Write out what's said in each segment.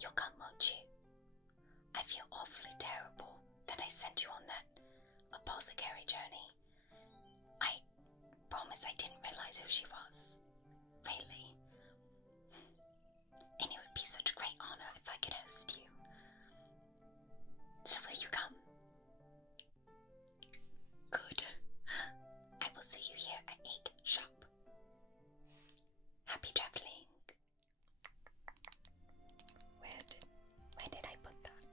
You'll come, won't you? I feel awfully terrible that I sent you on that apothecary journey. I promise I didn't realize who she was. Really. And it would be such a great honor if I could host you. So will you come? Good. I will see you here at 8 sharp. Happy traveling. Where did I put that?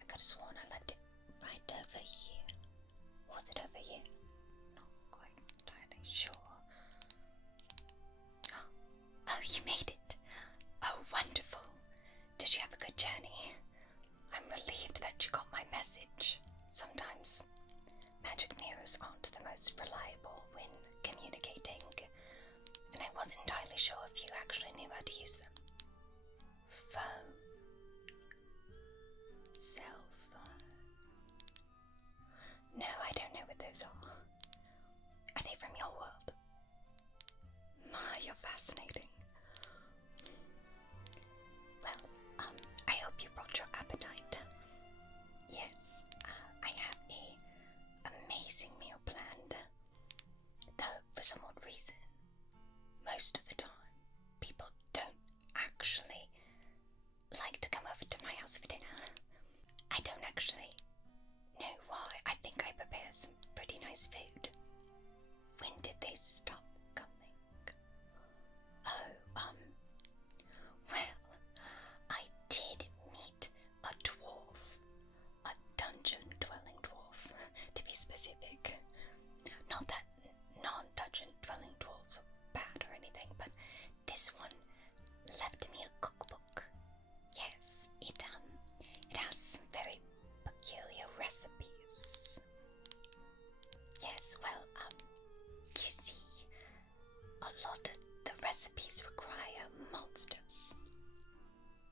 I could have sworn I left it right over here. Was it over here? Not quite entirely sure. Oh, you made it. Oh, wonderful. Did you have a good journey? I'm relieved that you got my message. Sometimes magic mirrors aren't the most reliable when communicating, and I wasn't entirely sure if you actually knew how to use them. Phone. Cell phone. No, I don't know what those are. Are they from your world? My, you're fascinating. Well, I hope you brought your appetite. Yes, I have a amazing meal planned. Though, for some odd reason, most of the time, people don't actually like to come over to my house for dinner. I don't actually know why. I think I prepare some pretty nice food. When did they stop coming? Oh, well, I did meet a dwarf. A dungeon-dwelling dwarf, to be specific. Not that non-dungeon-dwelling dwarves are bad or anything, but this one left me a cookbook. Yes, it has some very peculiar recipes. Yes, well, you see, a lot of the recipes require monsters.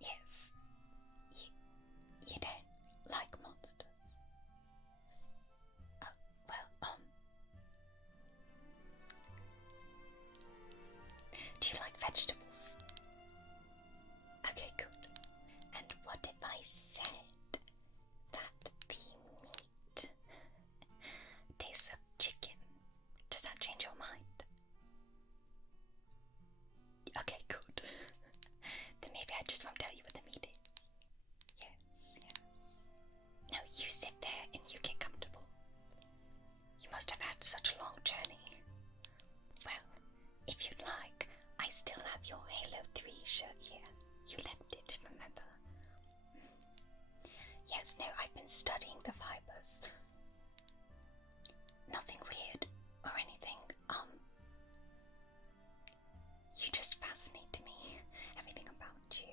Yes, you don't like monsters? Oh, well, do you like vegetables? Okay, good. And what if I said that the meat tastes of chicken? Does that change your mind? Okay, good. Then maybe I just won't tell you what the meat is. Yes. No, you sit there and you get comfortable. You must have had such a long journey. Well, if you'd like, I still have your Halo 3 shirt here. You left it, remember? Yes, no, I've been studying the fibers. Nothing weird or anything. You just fascinate me. Everything about you.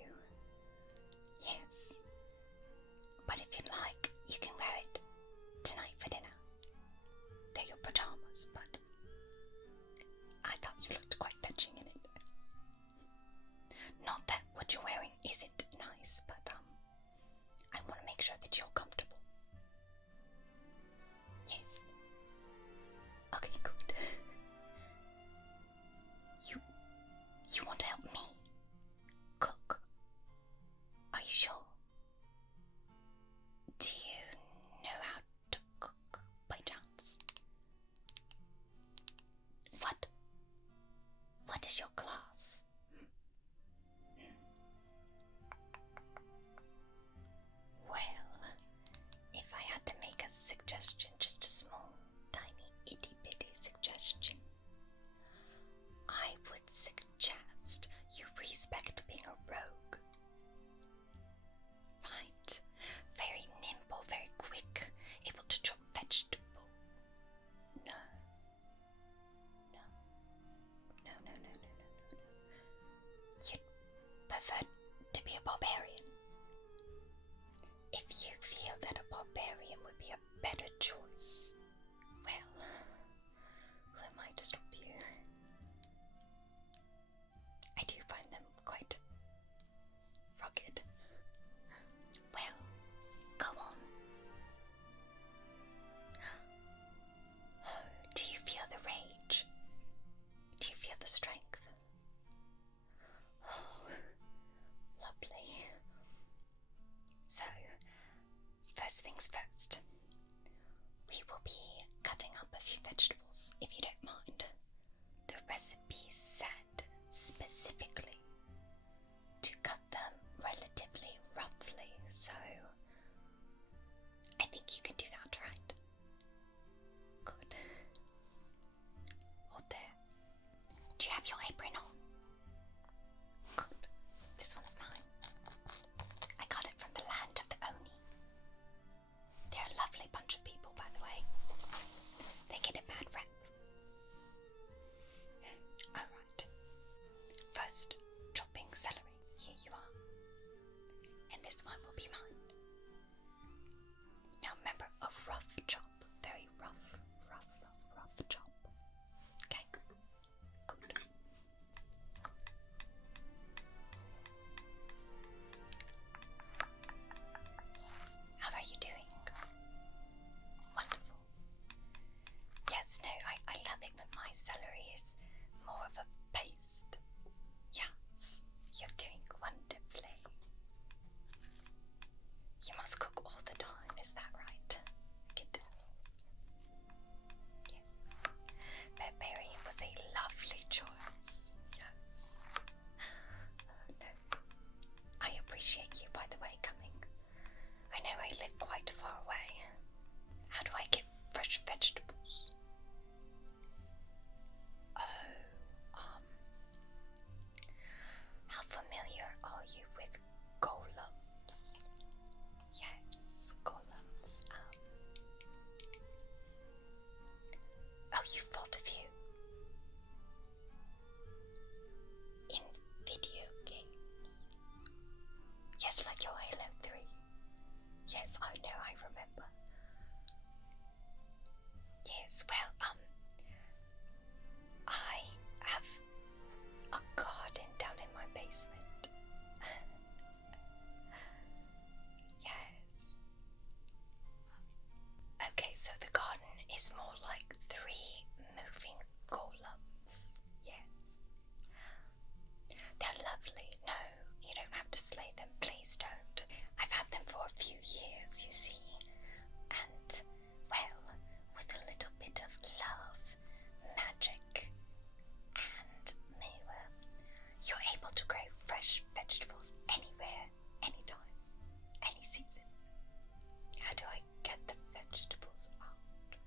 Yes. But if you'd like, you can wear it tonight for dinner. They're your pajamas, but I thought you looked quite fetching in it. Not that what you're wearing isn't nice, but I want to make sure that you're comfortable. Yes. Okay, good. You want to help me cook? Are you sure? Do you know how to cook by chance? What is your class? Well, if I had to make a suggestion, just a small, tiny, itty-bitty suggestion, I would suggest you respect being a rogue. Right. Very nimble, very quick, able to chop vegetable. No. just chopping celery. Here you are. And this one will be mine. Now remember, a rough chop. Very rough chop. Okay, good. How are you doing? Wonderful. Yes, no, I love it when my celery is more of a paste. Yes, you're doing wonderfully. You must cook all the time, is that right? Good. Yes. Berberry was a lovely choice. Yes. No. I appreciate you, by the way, coming. I know I live quite far away. How do I get fresh vegetables? Oh, how familiar are you with golems? Yes, golems. Oh, you fought a few in video games. Yes, like your Halo 3. Yes, I know, I remember. Yes, well, I have a garden down in my basement. Yes. Okay, so the garden is more like 3 moving golems. Yes. They're lovely. No, you don't have to slay them. Please don't. I've had them for a few years, you see. And, well, with a little bit of love, magic, and mirror, you're able to grow fresh vegetables anywhere, anytime, any season. How do I get the vegetables out?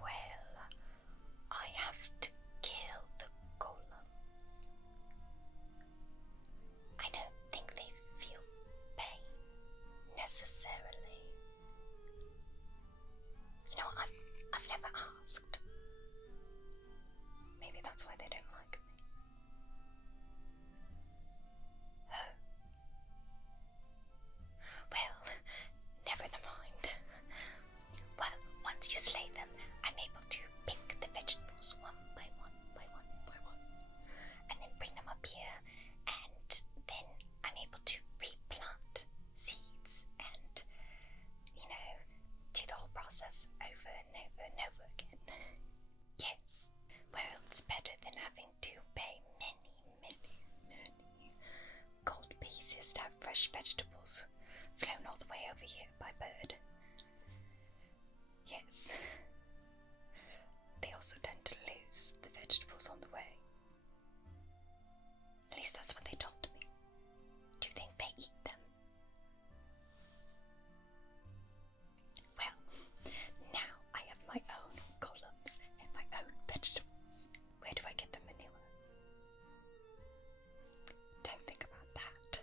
Well, I have to kill the golems. I don't think they feel pain necessarily. You know, I've never asked. Maybe that's why they don't like me. Oh. Well, never mind. Well, once you slay them, I'm able to pick the vegetables one by one, and then bring them up here, and then I'm able to replant seeds and, you know, do the whole process over and over and over again. Yes. Well, it's better than having to pay many gold pieces to have fresh vegetables flown all the way over here by bird. Yes. They also tend to lose the vegetables on the way. At least that's what they told me. Do you think they eat them? Well, now I have my own golems and my own vegetables. Where do I get the manure? Don't think about that.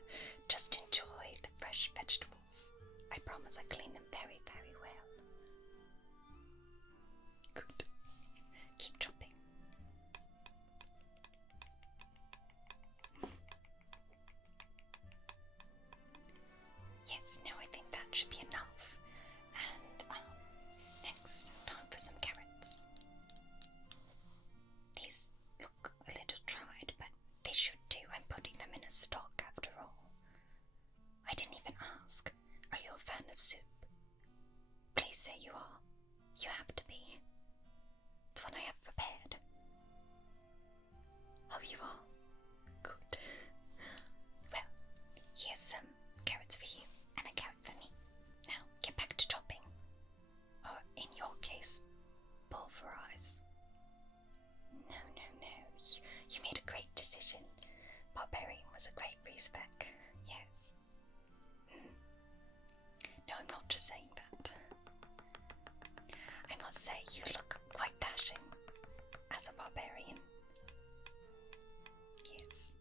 Just enjoy the fresh vegetables. I promise I clean them very, very well. Good. Keep chopping. Yes, now I think that should be enough. And next, time for some carrots. These look a little dried, but they should do. I'm putting them in a stock after all. I didn't even ask. Are you a fan of soup? Please say you are. You have to be. It's what I have prepared. Oh, you are? Good. Well, here's some carrots for you and a carrot for me. Now, get back to chopping. Or, in your case, pulverize. No. You made a great decision. Barbarian was a great respec. Yes. No, I'm not just saying that. I must say, you look quite dashing as a barbarian. Yes.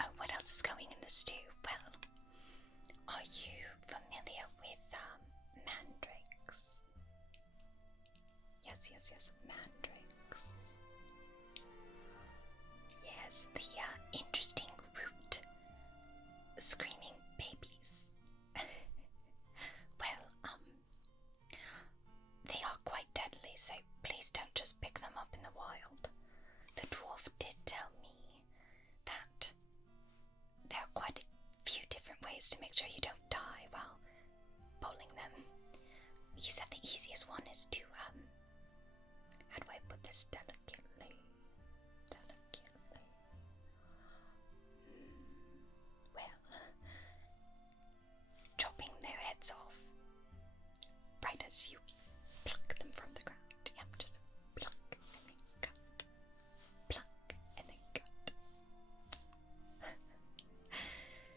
Oh, what else is going in the stew? Well, are you familiar with mandrakes? Yes. yes, mandrakes. Yes, the interesting root screaming babies. Well, they are quite deadly, so please don't just pick them up in the wild. The dwarf did tell me that there are quite a few different ways to make sure you don't die while bowling them. He said the easiest one is to, how do I put this delicately? Well, chopping their heads off right as you pluck them from the ground. Yep, just pluck and then cut. Pluck and then cut.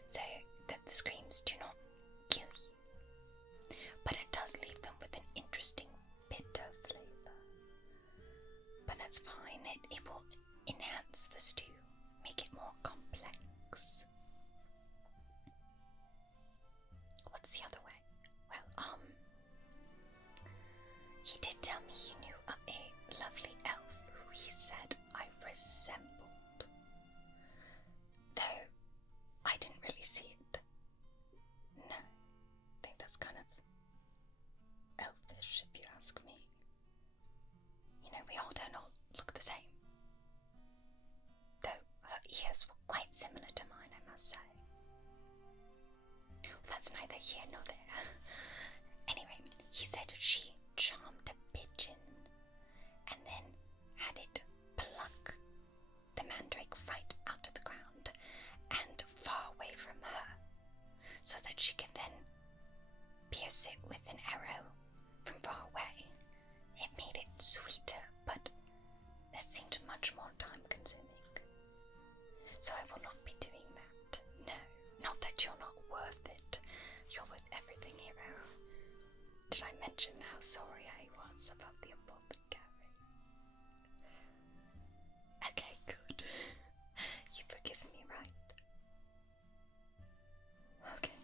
So that the screams do not kill you, but it does leave them with an interesting bitter flavour. But that's fine, it will enhance the stew, make it more complex. What's the other way? Well, he did tell me he knew of a lovely elf who he said I resembled. Though I didn't really see it. No, I think that's kind of elfish, if you ask me. You know, we all don't all look the same. Though her ears were quite similar to mine, I must say. Well, that's neither here nor there. Anyway, he said she charmed a pigeon and then had it pluck the mandrake right out of the ground and far away from her, so that she could then pierce it with an arrow from far away. It made it sweeter, but it seemed much more time consuming. So I will not be doing that. No, not that you're not worth it. You're worth everything, hero. Did I mention how sorry I was about the apothecary? Okay, good. You forgive me, right? Okay.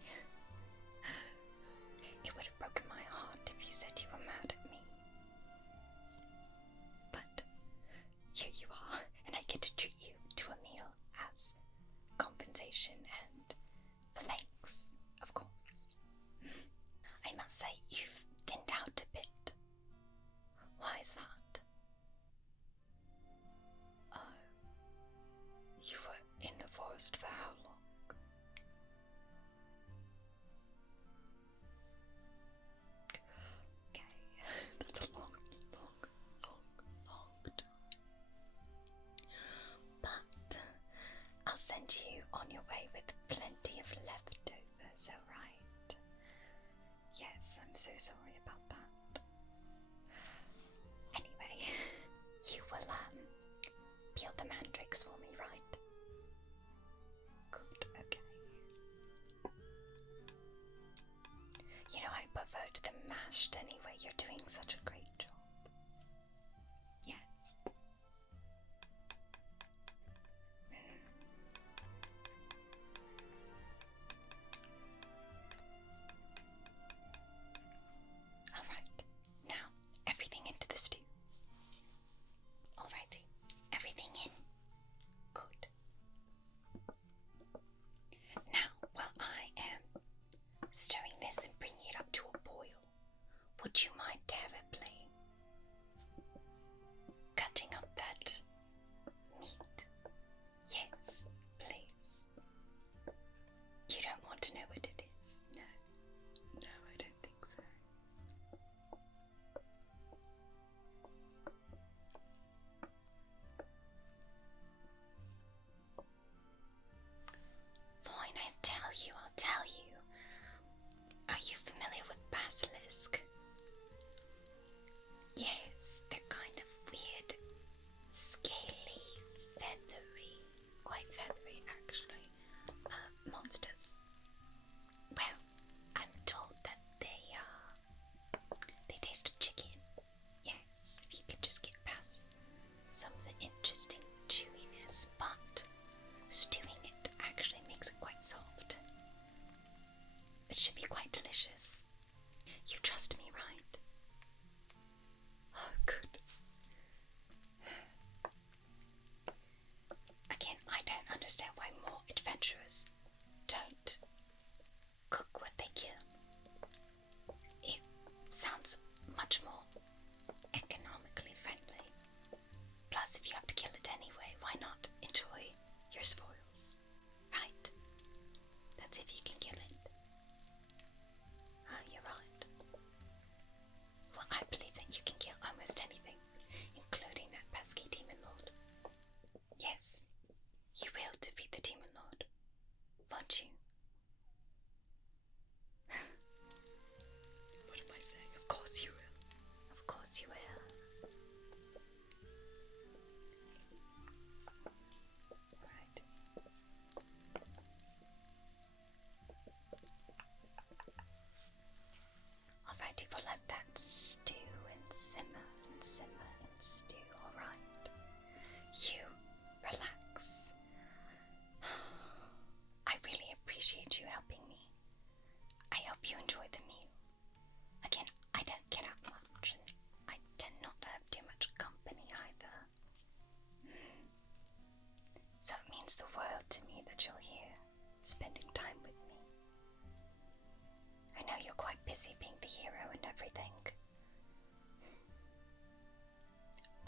It would have broken my heart if you said you were mad at me. But here you are, and I get to treat you to a meal as compensation and for thanks, of course. I must say, you've thinned out a bit. Why is that? Oh, you were in the forest for how long? Okay, that's a long time. But I'll send you on your way with plenty of leftovers, alright? Yes, I'm so sorry about that. Anyway, you will, peel the mandrakes for me, right? Good, okay. You know, I preferred them mashed anyway. You're doing such a great job. Yes. Alright, now everything into the stew. Alrighty, everything in. Good. Now, while I am stirring this and bringing it up to a boil, would you mind terribly appreciate you helping me. I hope you enjoy the meal. Again, I don't get out much, and I tend not to have too much company either. So it means the world to me that you're here, spending time with me. I know you're quite busy being the hero and everything.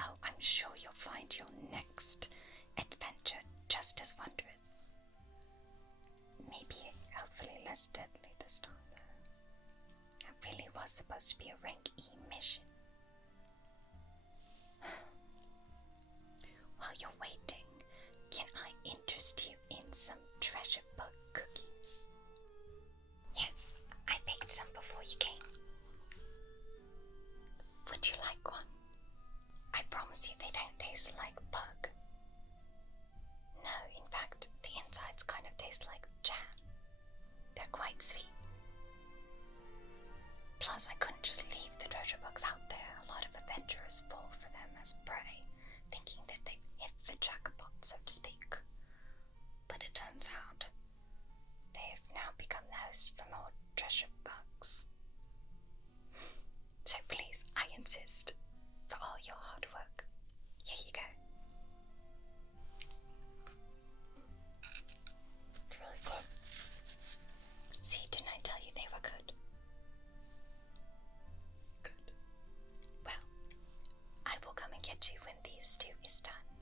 Oh, I'm sure you'll find your next adventure just as wondrous. Maybe, hopefully less deadly this time, though. It really was supposed to be a rank E mission. While you're waiting, can I interest you in some treasure book cookies? Yes, I baked some before you came. Would you like one? I promise you they don't taste like bug. No, in fact, the insides kind of taste like jam. They're quite sweet. Plus, I couldn't just leave the treasure books out there. A lot of adventurers fall for them as prey, thinking that they've hit the jackpot, so to speak. But it turns out they've now become the host for more treasure bugs. So please, I insist, for all your hard work, here you go. It's really good. See, didn't I tell you they were good? Good. Well, I will come and get you when the stew is done.